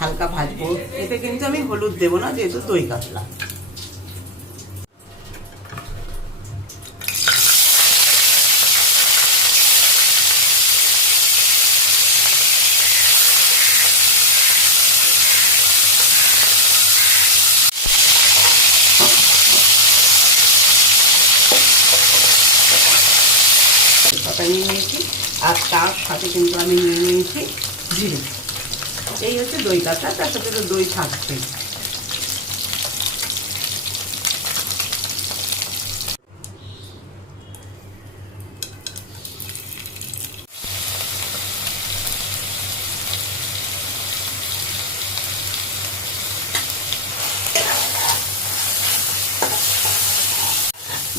হালকা ভাজবো। এতে কিন্তু আমি হলুদ দেবো না, যেহেতু দই কাতলা। নিয়ে নিয়েছি, আর তার সাথে কিন্তু আমি নিয়ে নিয়েছি জিরে। এই হচ্ছে দই কাতলা, তার সাথে তো দই থাকছে।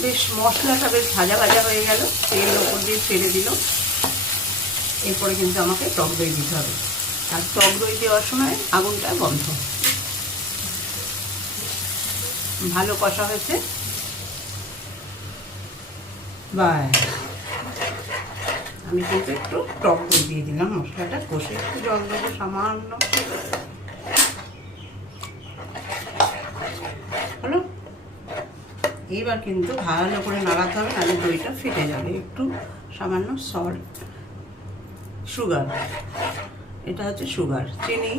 বেশ মশলাটা বেশ ভাজা ভাজা হয়ে গেল, তেল ওপর দিয়ে ছেড়ে দিল। এরপরে কিন্তু আমাকে টক দই দিতে হবে, আর টক দই দেওয়ার সময় আগুনটা বন্ধ। ভালো কষা হয়েছে, বাস। আমি কিন্তু একটু টক দই দিয়ে দিলাম, মশলাটা কষে একটু জল দেবো সামান্য। হলো, এইবার কিন্তু ভালো করে নাড়াতে হবে, নাহলে দইটা ফেটে যাবে। একটু সামান্য সল্ট, সুগার, এটা হচ্ছে সুগার, চিনি,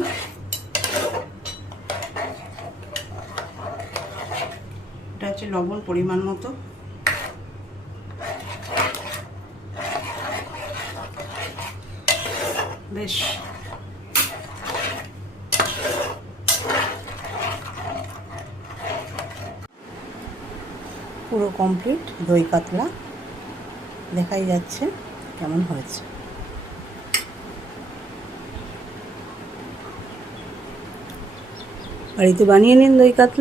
এটা হচ্ছে লবণ পরিমাণ মতো। বেশ পুরো কমপ্লিট দই কাতলা, দেখাই যাচ্ছে কেমন হয়েছে। বাড়িতে বানিয়ে নিন দই কাতলা।